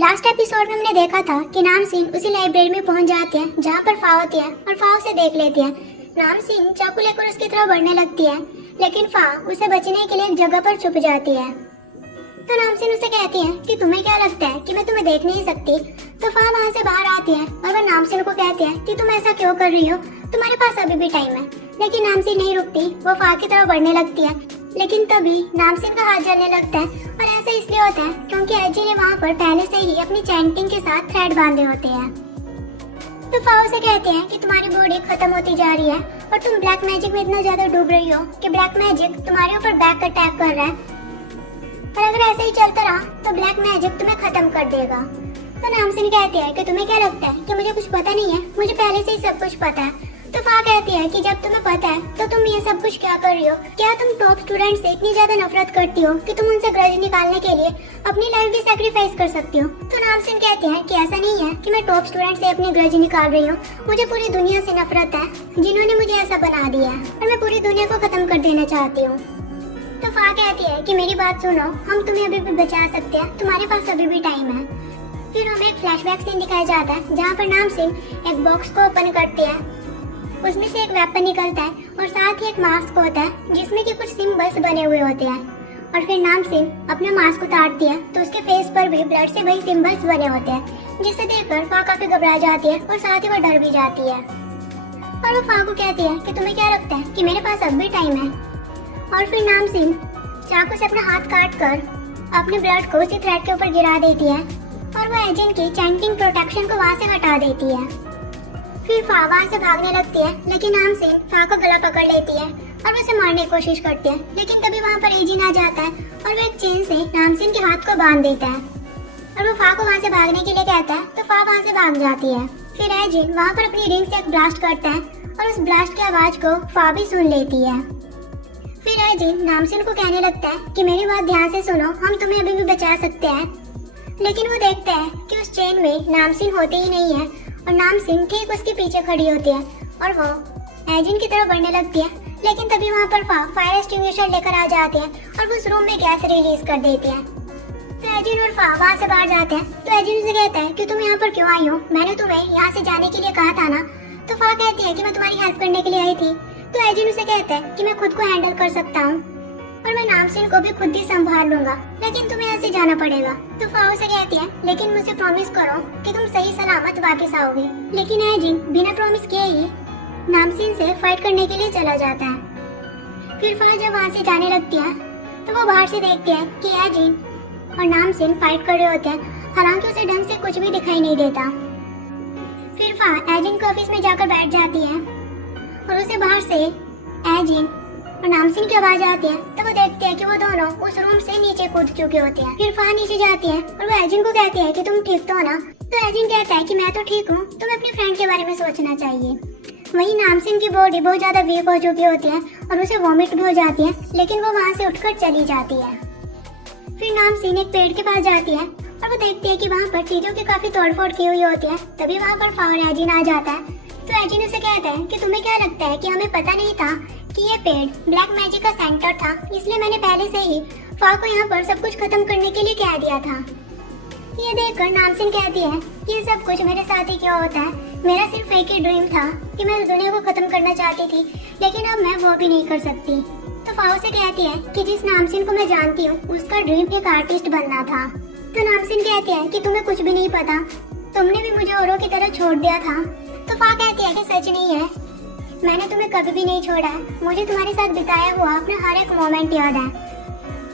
Last episode में हमने देखा था कि नाम सिंह उसी लाइब्रेरी में पहुंच जाते हैं जहां पर फा होती है और फा उसे देख लेती है। नाम सिंह चाकू लेकर उसकी तरफ बढ़ने लगती है, लेकिन फा उसे बचने के लिए एक जगह पर छुप जाती है। तो नाम सिंह उसे कहती है कि तुम्हें क्या लगता है कि मैं तुम्हें देख नहीं सकती। तो फा वहाँ से बाहर आती है और वह नाम सिंह को कहती है कि तुम ऐसा क्यों कर रही हो, तुम्हारे पास अभी भी टाइम है। लेकिन नाम सिंह नहीं रुकती, वो फा की तरफ बढ़ने लगती है। लेकिन तभी नाम सिंह का हाथ जलने लगता है और ऐसा इसलिए होता है क्योंकि एजी ने वहाँ पर पहले से ही अपनी चैंटिंग के साथ थ्रेड बांधे होते हैं। तो फाओ से कहते हैं कि तुम्हारी बॉडी खत्म होती जा रही है और तुम ब्लैक मैजिक में इतना ज्यादा डूब रही हो कि ब्लैक मैजिक तुम्हारे ऊपर बैक अटैक कर रहा है और अगर ऐसे ही चलता रहा तो ब्लैक मैजिक तुम्हें खत्म कर देगा। तो नाम सिंह कहते हैं कि तुम्हें क्या लगता है कि मुझे कुछ पता नहीं है, मुझे पहले से ही सब कुछ पता है। तो फा कहती है कि जब तुम्हें पता है तो तुम ये सब कुछ क्या कर रही हो, क्या तुम टॉप स्टूडेंट से इतनी ज्यादा नफरत करती हो कि तुम उनसे ग्रज निकालने के लिए अपनी लाइफ भी सैक्रिफाइस कर सकती हो। तो नाम सिंह कहते हैं कि ऐसा नहीं है कि मैं टॉप स्टूडेंट से अपनी ग्रज निकाल रही हूँ, मुझे पूरी दुनिया से नफरत है जिन्होंने मुझे ऐसा बना दिया है और मैं पूरी दुनिया को खत्म कर देना चाहती हूँ। तो फा कहती है कि मेरी बात सुनो, हम तुम्हें अभी भी बचा सकते हैं, तुम्हारे पास अभी भी टाइम है। फिर हमें एक फ्लैशबैक सीन दिखाया जाता है जहाँ पर नाम सिंह एक बॉक्स को ओपन करते हैं, उसमें से एक वेपन निकलता है और साथ ही एक मास्क होता है जिसमें कि कुछ सिंबल्स बने हुए होते हैं। और फिर नाम सिंह अपना मास्क उतारती है तो उसके फेस पर भी ब्लड से वही सिंबल्स बने होते हैं, जिसे देखकर फा काफी घबरा जाती है और साथ ही वो डर भी जाती है। और वो फा को कहती है कि तुम्हें क्या लगता है कि मेरे पास अब भी टाइम है। और फिर नाम सिंह चाकू से अपना हाथ काट कर अपने ब्लड को उसी थ्रेड के ऊपर गिरा देती है और वो एजेंट की चैंटिंग प्रोटेक्शन को वहाँ से हटा देती है। फिर फा वहाँ से भागने लगती है, लेकिन नाम सिंह फा को गला पकड़ लेती है और उसे मारने की कोशिश करती है। लेकिन तभी वहाँ पर एजिन आ जाता है और वो एक चेन से नाम सिंह के हाथ को बांध देता है और वो फा को वहाँ से भागने के लिए कहता है तो फा वहाँ से भाग जाती है। फिर एजिन वहाँ पर अपनी रिंग से एक ब्लास्ट करता है और उस ब्लास्ट की आवाज को फा भी सुन लेती है। फिर एजिन नाम सिंह को कहने लगता है कि मेरी बात ध्यान से सुनो, हम तुम्हें अभी भी बचा सकते हैं। लेकिन वो देखता है कि उस चेन में नाम सिंह होते ही नहीं है और नाम सिंह ठीक उसके पीछे खड़ी होती है और वो एजिन की तरफ बढ़ने लगती है। लेकिन तभी वहाँ पर फायर एक्सटिंग्विशर लेकर आ जाते हैं और वो उस रूम में गैस रिलीज कर देते हैं। तो एजिन और फा वहाँ से बाहर जाते हैं। तो एजिन उसे कहता है कि तुम यहाँ पर क्यों आई हो, मैंने तुम्हें यहाँ से जाने के लिए कहा था ना। तो फा कहती है कि मैं तुम्हारी हेल्प करने के लिए आई थी। तो एजिन उसे कहता है कि मैं खुद को हैंडल कर सकता हूँ और मैं नाम सिंह को भी खुद ही संभाल लूंगा, लेकिन तुम्हें यहाँ से जाना पड़ेगा। तो फा उसे कहती है लेकिन मुझे प्रॉमिस करो कि तुम सही सलामत वापस आओगे। लेकिन एजिन बिना प्रॉमिस किए ही नाम सिंह से फाइट करने के लिए चला जाता है। फिर फा जब वहाँ से जाने लगती है तो वो बाहर से देखती है कि एजिन और नाम सिंह फाइट कर रहे होते हैं, हालांकि उसे ढंग से कुछ भी दिखाई नहीं देता। फिर फा एजिन के ऑफिस में जाकर बैठ जाती है और उसे बाहर से एजिन और नाम सिंह की आवाज आती है। तो वो देखती है कि वो दोनों उस रूम से नीचे कूद चुके होते हैं। फिर फा नीचे जाती है और वो एजिन को कहती है कि तुम ठीक तो हो ना। तो एजिन कहता है कि मैं तो ठीक हूँ, तुम्हें अपने फ्रेंड के बारे में सोचना चाहिए। वहीं नाम सिंह की बॉडी बहुत ज्यादा वीक हो चुकी होती है और उसे वॉमिट भी हो जाती है, लेकिन वो वहाँ से उठकर चली जाती है। फिर नाम सिंह एक पेड़ के पास जाती है और वो देखती है कि वहाँ पर चीजों की काफी तोड़फोड़ की हुई होती है। तभी वहाँ पर फा और एजिन आ जाता है। तो एजिन उसे कहता है कि तुम्हें क्या लगता है कि हमें पता नहीं था कि ये पेड़ ब्लैक मैजिक का सेंटर था, इसलिए मैंने पहले से ही फा को यहाँ पर सब कुछ खत्म करने के लिए कह दिया था। ये देखकर नाम सिंह कहती है कि ये सब कुछ मेरे साथ ही क्यों होता है, मेरा सिर्फ एक ही ड्रीम था कि मैं इस दुनिया को खत्म करना चाहती थी, लेकिन अब मैं वो भी नहीं कर सकती। तो फा उसे कहती है कि जिस नाम सिंह को मैं जानती हूँ उसका ड्रीम एक आर्टिस्ट बनना था। तो नाम सिंह कहती है कि तुम्हें कुछ भी नहीं पता, तुमने भी मुझे औरों की तरह छोड़ दिया था। तो फा कहती है कि सच नहीं है, मैंने तुम्हें कभी भी नहीं छोड़ा है, मुझे तुम्हारे साथ बिताया हुआ अपना हर एक मोमेंट याद है।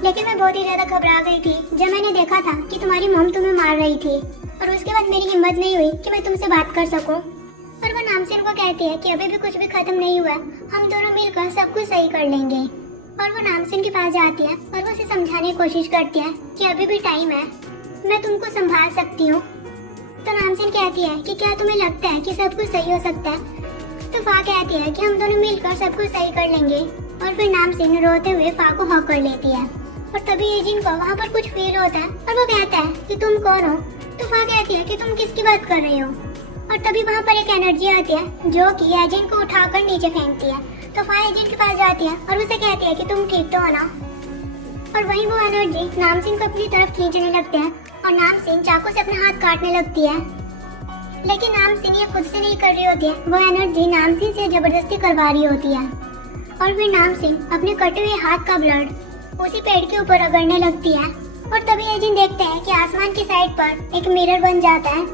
लेकिन मैं बहुत ही ज्यादा घबरा गई थी जब मैंने देखा था कि तुम्हारी मॉम तुम्हें मार रही थी और उसके बाद मेरी हिम्मत नहीं हुई कि मैं तुमसे बात कर सकूं। पर वो नाम सिंह को कहती है कि अभी भी कुछ भी खत्म नहीं हुआ, हम दोनों मिलकर सब कुछ सही कर लेंगे। और वो नाम सिंह के पास जाती है और वो उसे समझाने की कोशिश करती है कि अभी भी टाइम है, मैं तुमको संभाल सकती हूँ। तो नाम सिंह कहती है कि क्या तुम्हें लगता है कि सब कुछ सही हो सकता है। तो फा कहती है कि हम दोनों मिलकर सब कुछ सही कर लेंगे। और फिर नाम सिंह रोते हुए फा को हक कर लेती है और तभी एजिन को वहाँ पर कुछ फील होता है और वो कहता है कि तुम कौन हो। तो फा कहती है कि तुम किसकी बात कर रही हो। और तभी वहाँ पर एक एनर्जी आती है जो कि एजिन को उठाकर नीचे फेंकती है। तो फा एजिन के पास जाती है और उसे कहती है कि तुम ठीक तो हो ना। और वहीं वो एनर्जी नाम सिंह को अपनी तरफ खींचने लगते हैं और नामसीन चाकू से अपना हाथ काटने लगती है। लेकिन नामसीन ये खुद से नहीं कर रही होती है, वो एनर्जी नामसीन से जबरदस्ती करवा रही होती है। और फिर नामसीन अपने कटे हुए हाथ का ब्लड उसी पेड़ के ऊपर रगड़ने लगती है। और तभी एजिन देखते हैं कि आसमान की साइड पर एक मिरर बन जाता है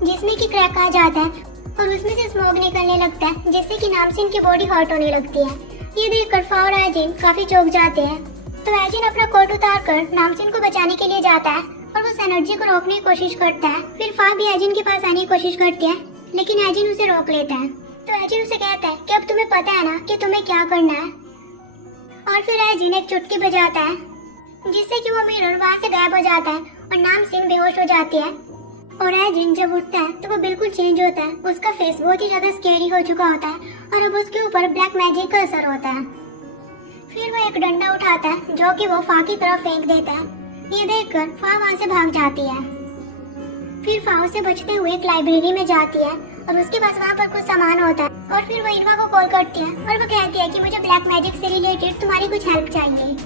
जिसमें कि क्रैक आ जाता है और उसमें से स्मोक निकलने लगता है, जिससे कि नामसीन की बॉडी हॉट होने लगती है। ये देखकर फा और एजिन काफी चौंक जाते हैं। तो एजिन अपना कोट उतार कर नामसीन को बचाने के लिए जाता है और उस एनर्जी को रोकने की कोशिश करता है। फिर फा भी एजिन के पास आने की कोशिश करती है, लेकिन एजिन उसे रोक लेता है। तो एजिन उसे कहता है कि अब तुम्हें पता है ना कि तुम्हें क्या करना है। और फिर एजिन एक चुटकी बजाता है जिससे कि वो मिरर वहाँ से गायब हो जाता है और नामसीन बेहोश हो जाती है। और एजिन जब उठता है तो वो बिल्कुल चेंज होता है। उसका फेस बहुत ही ज्यादा स्कैरी हो चुका होता है और अब उसके ऊपर ब्लैक मैजिक का असर होता है। फिर वो एक डंडा उठाता है जो कि वो फा की तरफ फेंक देता है। ये देखकर फा वहाँ से भाग जाती है। फिर फा उसे बचते हुए एक लाइब्रेरी में जाती है और उसके पास वहाँ पर कुछ सामान होता है। और फिर वो इरवा को कॉल करती है और वो कहती है कि मुझे ब्लैक मैजिक से रिलेटेड तुम्हारी कुछ हेल्प चाहिए।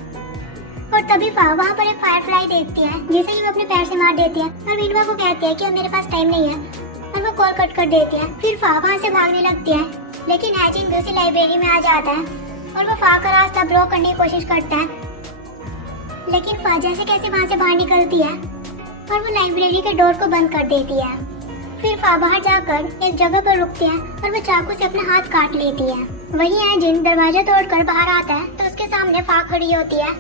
और तभी फा वहाँ पर एक फायरफ्लाई देखती है जिसे वो अपने पैर से मार देती है और इरवा को कहती है कि अब मेरे पास टाइम नहीं है और वो कॉल कट कर देती है। फिर फा वहाँ से भागने लगती है, लेकिन एजिन दूसरी लाइब्रेरी में आ जाता है और वो फा का रास्ता ब्लॉक करने की कोशिश करता है। लेकिन फा जैसे कैसे वहाँ से बाहर निकलती है और वो लाइब्रेरी के डोर को बंद कर देती है। फिर फा बाहर जाकर एक जगह पर रुकती है और वो चाकू से अपना हाथ काट लेती है। वहीं एजिन दरवाजा तोड़कर बाहर आता है तो उसके सामने फा खड़ी होती है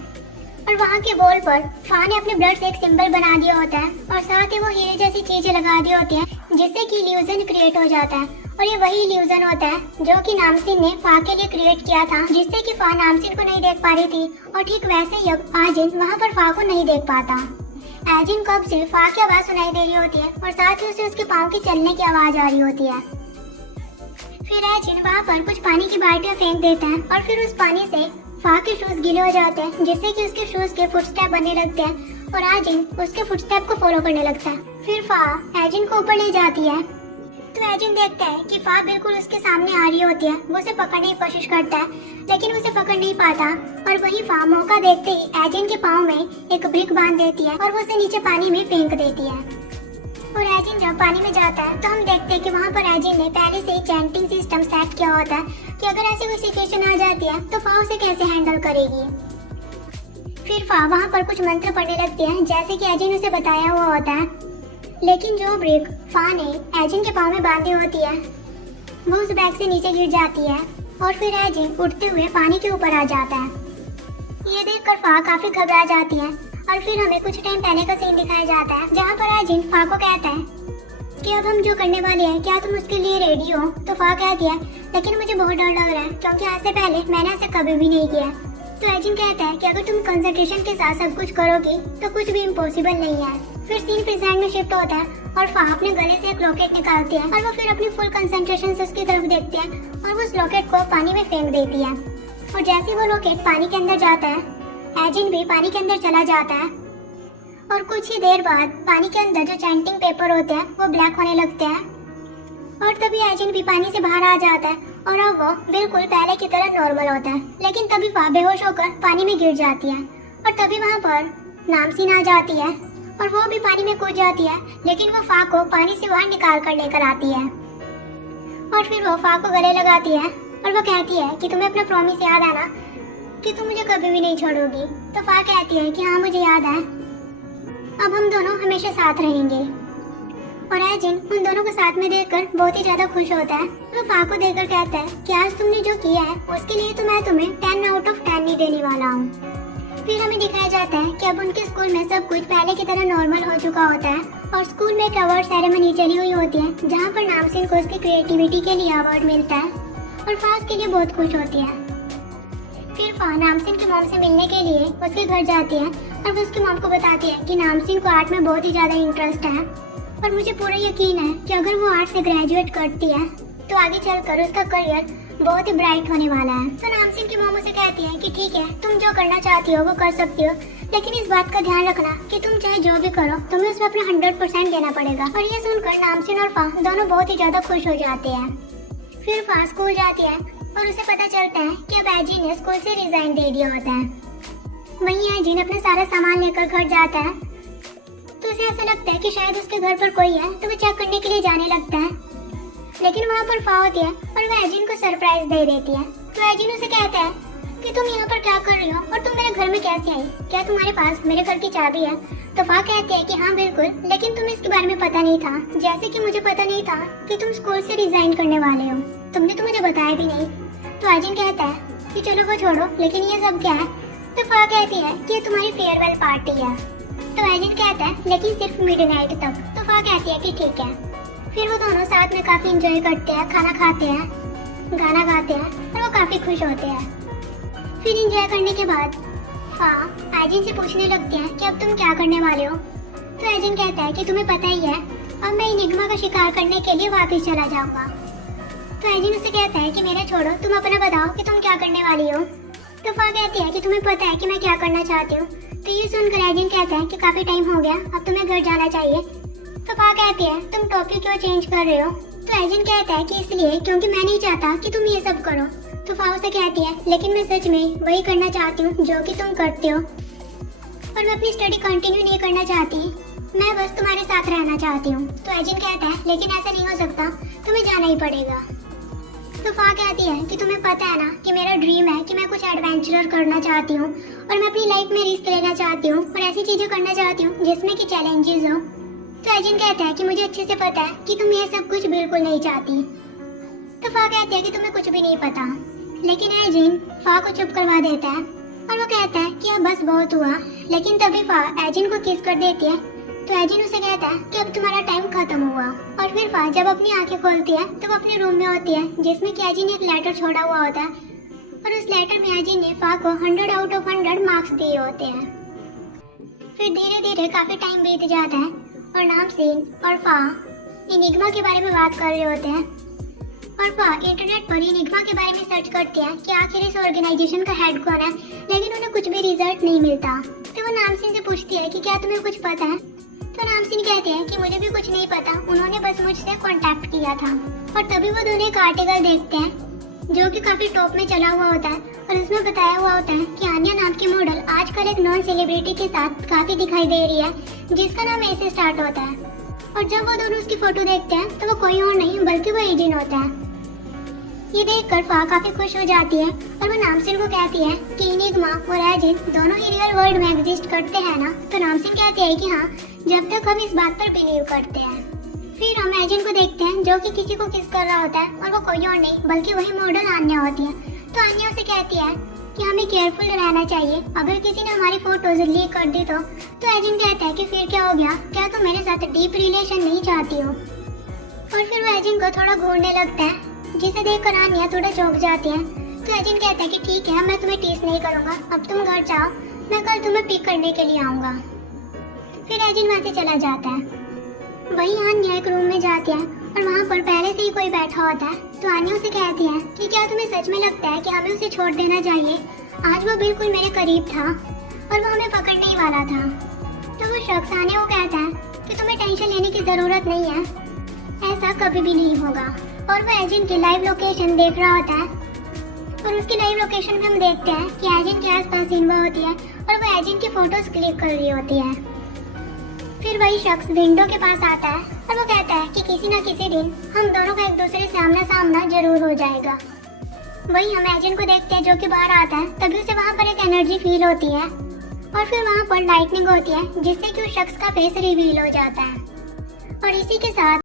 और वहाँ के वॉल पर फा ने अपने ब्लड से एक सिंबल बना दिया होता है और साथ ही वो हीरे जैसी चीजें लगा दी होती है जिससे कि इल्यूजन क्रिएट हो जाता है। और ये वही इल्यूजन होता है जो कि नामसीन ने फा के लिए क्रिएट किया था, जिससे कि फा नामसीन को नहीं देख पा रही थी। और ठीक वैसे ही अब एजिन वहाँ पर फा को नहीं देख पाता। एजिन को अब सिर्फ फा की आवाज सुनाई दे रही होती है और साथ ही उसे उसके पाँव की चलने की आवाज आ रही होती है। फिर एजिन वहाँ पर कुछ पानी की बाल्टियाँ फेंक देता है और फिर उस पानी से फा के शूज गीले हो जाते हैं, जिससे कि उसके शूज के फुटस्टेप बनने लगते हैं और एजिन उसके फुटस्टेप को फॉलो करने लगता है। फिर फा एजिन को ऊपर ले जाती है तो एजिन देखता है कि फा बिल्कुल उसके सामने आ रही होती है। वो उसे पकड़ने की कोशिश करता है लेकिन उसे पकड़ नहीं पाता और वही फा मौका देखते ही एजिन के पाँव में एक ब्रिक बांध देती है और वो उसे नीचे पानी में फेंक देती है। और एजिन जब पानी में जाता है तो हम देखते हैं कि वहाँ पर एजिन ने पहले से ही चैंटिंग सिस्टम सेट किया होता है कि अगर ऐसी कोई सिचुएशन आ जाती है तो फा उसे कैसे हैंडल करेगी। फिर फा वहाँ पर कुछ मंत्र पढ़ने लगती है जैसे कि एजिन उसे बताया हुआ होता है, लेकिन जो ब्रिक फा ने एजिन के पाँव में बांधी होती है वो उस बैग से नीचे गिर जाती है और फिर एजिन उठते हुए पानी के ऊपर आ जाता है। ये देखकर फा काफी घबरा जाती है और फिर हमें कुछ टाइम पहले का सीन दिखाया जाता है जहाँ पर एजिन फा को कहता है कि अब हम जो करने वाले हैं क्या तुम उसके लिए रेडी हो। तो फा कहती है लेकिन मुझे बहुत डर लग रहा है क्योंकि आज से पहले मैंने ऐसा कभी भी नहीं किया। तो एजिन कहता है कि अगर तुम कंसंट्रेशन के साथ सब कुछ करोगी तो कुछ भी इम्पॉसिबल नहीं है। फिर सीन प्रेजेंट में शिफ्ट होता है और फा अपने गले से एक रॉकेट निकालती है और वो फिर अपनी फुल कंसंट्रेशन से उसकी तरफ देखती है और वो उस रॉकेट को पानी में फेंक देती है। और जैसे वो रॉकेट पानी के अंदर जाता है एजिन भी पानी के अंदर चला जाता है और कुछ ही देर बाद पानी के अंदर जो चैंटिंग पेपर होते हैं वो ब्लैक होने लगते हैं और तभी एजिन भी पानी से बाहर आ जाता है और अब वो बिल्कुल पहले की तरह नॉर्मल होता है। लेकिन तभी फा बेहोश होकर पानी में गिर जाती है और तभी वहाँ पर नामसीन आ जाती है और वो भी पानी में कूद जाती है, लेकिन वो फा को पानी से बाहर निकाल कर लेकर आती है और फिर वो फा को गले लगाती है और वो कहती है कि तुम्हें अपना प्रॉमिस याद है ना कि तुम मुझे कभी भी नहीं छोड़ोगी। तो फा कहती है कि हाँ मुझे याद है, अब हम दोनों हमेशा साथ रहेंगे। और एजिन उन दोनों को साथ में देखकर बहुत ही ज्यादा खुश होता है। वो फा को देखकर कहता है कि आज तुमने जो किया है उसके लिए तो मैं तुम्हें 10 आउट ऑफ 10 नहीं देने वाला हूँ। फिर हमें दिखाया जाता है कि अब उनके स्कूल में सब कुछ पहले की तरह नॉर्मल हो चुका होता है और स्कूल में एक अवार्ड सेरेमनी चली हुई होती है जहाँ पर नामसीन को उसकी क्रिएटिविटी के लिए अवार्ड मिलता है और फा उसके लिए बहुत खुश होती है। फिर फा नामसीन के मॉम से मिलने के लिए उसके घर जाती है और वो उसकी मॉम को बताती है कि नामसीन को आर्ट में बहुत ही ज्यादा इंटरेस्ट है और मुझे पूरा यकीन है कि अगर वो आर्ट से ग्रेजुएट करती है तो आगे चलकर उसका करियर बहुत ही ब्राइट होने वाला है। तो नामसीन की मॉम उसे कहती है कि ठीक है तुम जो करना चाहती हो वो कर सकती हो, लेकिन इस बात का ध्यान रखना कि तुम चाहे जो भी करो तुम्हें उसमें अपना 100% देना पड़ेगा। और ये सुनकर नामसीन और फा दोनों बहुत ही ज्यादा खुश हो जाते हैं। फिर फा स्कूल जाती है और उसे पता चलता है कि अब एजिन ने स्कूल से रिजाइन दे दिया होता है। वहीं एजिन अपना सारा सामान लेकर घर जाता है तो उसे ऐसा लगता है कि शायद उसके घर पर कोई है, तो वो चेक करने के लिए जाने लगता है। लेकिन वहाँ पर फा होती है और वह एजिन को सरप्राइज दे देती है। तो एजिन उसे कहता है कि तुम यहाँ पर क्या कर रही हो और तुम मेरे घर में कैसे आई, क्या तुम्हारे पास मेरे घर की चाबी है? तो फा कहती है कि हाँ बिल्कुल, लेकिन तुम्हें इसके बारे में पता नहीं था, जैसे कि मुझे पता नहीं था कि तुम स्कूल से रिजाइन करने वाले हो, तुमने तो मुझे बताया भी नहीं। तो एजिन कहता है कि चलो वो छोड़ो, लेकिन ये सब क्या है? तो फा कहती है कि ये तुम्हारी फेयरवेल पार्टी है। तो एजिन कहता है लेकिन सिर्फ मिडनाइट तक। तो फा कहती है कि ठीक है। फिर वो दोनों साथ में काफी एंजॉय करते हैं, खाना खाते हैं, गाना गाते हैं और वो काफी खुश होते हैं। फिर एंजॉय करने के बाद फा एजिन से पूछने लगते हैं कि अब तुम क्या करने वाले हो? तो एजिन कहता है कि तुम्हें पता ही है, अब मैं इनिग्मा का शिकार करने के लिए वापस चला जाऊंगा। तो एजिन उसे कहता है कि मेरा छोड़ो, तुम अपना बताओ कि तुम क्या करने वाली हो। तो फा कहती है कि तुम्हें पता है कि मैं क्या करना चाहती हूँ। तो ये सुनकर एजिन कहता है कि काफी टाइम हो गया, अब तुम्हें घर जाना चाहिए। तो फा कहती है तुम टॉपिक क्यों चेंज कर रहे हो? तो एजिन कहता है कि इसलिए क्योंकि मैं नहीं चाहता कि तुम ये सब करो। तो फा उसे कहती है लेकिन मैं सच में वही करना चाहती हूँ जो कि तुम करते हो, और मैं अपनी स्टडी कंटिन्यू नहीं करना चाहती, मैं बस तुम्हारे साथ रहना चाहती हूँ। तो एजिन कहता है लेकिन ऐसा नहीं हो सकता, तुम्हें जाना ही पड़ेगा। तो फा कहती है कि तुम्हें पता है ना कि मेरा ड्रीम है कि मैं कुछ एडवेंचरर करना चाहती हूँ और मैं अपनी लाइफ में रिस्क लेना चाहती हूँ और ऐसी चीजें करना चाहती हूँ जिसमें कि चैलेंजेस हो। तो एजिन कहता है कि मुझे अच्छे से पता है कि तुम ये सब कुछ बिल्कुल नहीं चाहती। तो फा कहती है कि तुम्हें कुछ भी नहीं पता। लेकिन एजिन फा को चुप करवा देता है और वो कहता है कि अब बस बहुत हुआ। लेकिन तभी फा एजिन को किस कर देती है। तो एजिन उसे कहता है कि अब तुम्हारा टाइम खत्म हुआ। और फिर फा जब अपनी आंखें खोलती है तो वो अपने रूम में होती है, जिसमें कि एजिन ने एक लेटर छोड़ा हुआ होता है और उस लेटर में एजिन ने फा को 100 आउट ऑफ 100 मार्क्स दिए होते हैं। फिर धीरे धीरे काफी टाइम बीत जाता है और नामसीन और फा इनिग्मा के बारे में बात कर रहे होते हैं। और फा इंटरनेट पर इनिग्मा के बारे में सर्च करते हैं कि आखिर इस ऑर्गेनाइजेशन का हेड कौन है, लेकिन उन्हें कुछ भी रिजल्ट नहीं मिलता। तो वो नामसीन से पूछती है कि क्या तुम्हें कुछ पता है? तो नामसीन कहते हैं कि मुझे भी कुछ नहीं पता, उन्होंने बस मुझसे कांटेक्ट किया था। और तभी वो दोनों एक आर्टिकल देखते हैं जो कि काफी टॉप में चला हुआ होता है और उसमें बताया हुआ होता है कि आन्या नाम की मॉडल आजकल एक नॉन सेलिब्रिटी के साथ काफी दिखाई दे रही है, जिसका नाम ए से स्टार्ट होता है। और जब वो दोनों उसकी फोटो देखते हैं तो वो कोई और नहीं बल्कि वो एजिन होता है। ये देखकर फा काफी खुश हो जाती है और वो नामसीन को कहती है कि इनिग्मा और एजिन दोनों ही रियल वर्ल्ड में एग्जिस्ट करते हैं ना। तो नामसीन कहती है कि हाँ, जब तक हम इस बात पर बिलीव करते हैं। फिर हम एजिन को देखते हैं जो कि किसी को किस कर रहा होता है और वो कोई और नहीं बल्कि वही मॉडल आन्या होती है। तो आन्या उसे कहती है कि हमें केयरफुल रहना चाहिए, अगर किसी ने हमारी फोटोज लीक कर दी तो एजिन कहता है कि फिर क्या हो गया, क्या तुम मेरे साथ डीप रिलेशन नहीं चाहती हो? और फिर वो एजिन को थोड़ा घूरने लगता है, जिसे देखकर आन्या थोड़ा चौंक जाती है। तो एजिन कहता है कि ठीक है, मैं तुम्हें टीस नहीं करूंगा, अब तुम घर जाओ, मैं कल तुम्हें पिक करने के लिए आऊंगा। फिर एजिन वहाँ से चला जाता है। वही आन्या एक रूम में जाती है और वहाँ पर पहले से ही कोई बैठा होता है। तो आन्या उसे कहती है कि क्या तुम्हें सच में लगता है कि हमें उसे छोड़ देना चाहिए? आज वो बिल्कुल मेरे करीब था और वो हमें पकड़ने ही वाला था। तो वो शख्स आन्या को कहता है कि तुम्हें टेंशन लेने की जरूरत नहीं है, ऐसा कभी भी नहीं होगा। और वो एजिन की लाइव लोकेशन देख रहा होता है और उसकी लाइव लोकेशन में हम देखते हैं कि एजिन के आसपास इन्वा होती है और वो एजिन की फोटोज क्लिक कर रही होती है। फिर वही शख्स विंडो के पास आता है और वो कहता है कि किसी न किसी दिन हम दोनों का एक दूसरे से आमना सामना जरूर हो जाएगा। वही हम एजिन को देखते हैं जो कि बाहर आता है, तभी उसे वहाँ पर एक एनर्जी फील होती है और फिर वहाँ पर लाइटनिंग होती है जिससे कि उस शख्स का फेस रिवील हो जाता है। और इसी के साथ